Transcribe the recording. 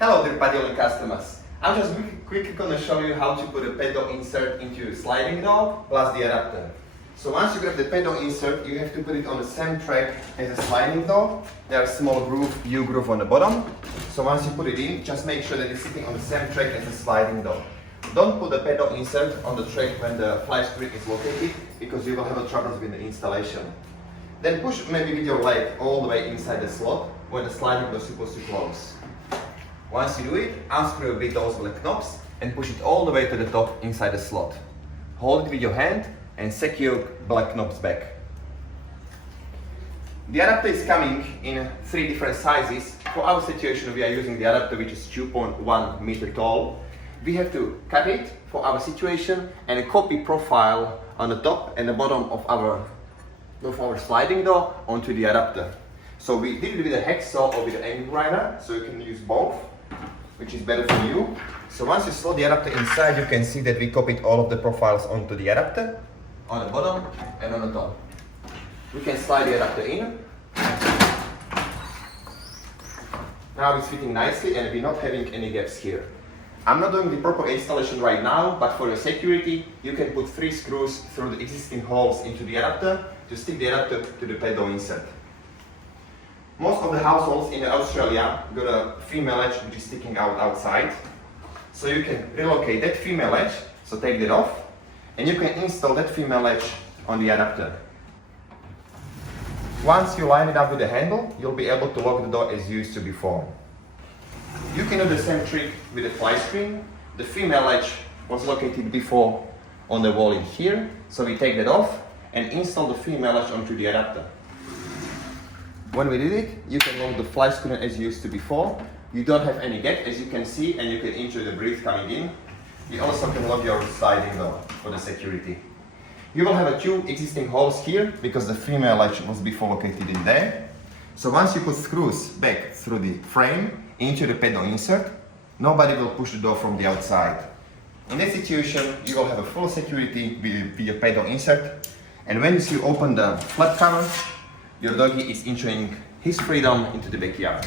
Hello dear paddling customers. I'm just quickly going to show you how to put a pedal insert into a sliding door plus the adapter. So once you grab the pedal insert, you have to put it on the same track as a sliding door. There's a small groove, U-groove on the bottom. So once you put it in, just make sure that it's sitting on the same track as a sliding door. Don't put the pedal insert on the track when the fly screen is located, because you will have troubles with the installation. Then push maybe with your leg all the way inside the slot where the sliding door is supposed to close. Once you do it, unscrew a bit those black knobs and push it all the way to the top inside the slot. Hold it with your hand and secure black knobs back. The adapter is coming in 3 different sizes. For our situation, we are using the adapter which is 2.1 meter tall. We have to cut it for our situation and copy profile on the top and the bottom of our sliding door onto the adapter. So we did it with a hacksaw or with an angle grinder, so you can use both, which is better for you. So once you slot the adapter inside, you can see that we copied all of the profiles onto the adapter, on the bottom and on the top. We can slide the adapter in. Now it's fitting nicely and we're not having any gaps here. I'm not doing the proper installation right now, but for your security, you can put 3 screws through the existing holes into the adapter to stick the adapter to the pedal insert. Most of the households in Australia got a female latch which is sticking out outside. So you can relocate that female latch, so take that off, and you can install that female latch on the adapter. Once you line it up with the handle, you'll be able to lock the door as you used to before. You can do the same trick with the fly screen. The female latch was located before on the wall in here, so we take that off and install the female latch onto the adapter. When we did it, you can lock the fly screen as you used to before. You don't have any gap, as you can see, and you can enjoy the breeze coming in. You also can lock your sliding door for the security. You will have 2 existing holes here because the female latch was before located in there. So once you put screws back through the frame into the pedal insert, nobody will push the door from the outside. In that situation, you will have a full security with your pedal insert, and when you open the flap cover, your doggy is enjoying his freedom into the backyard.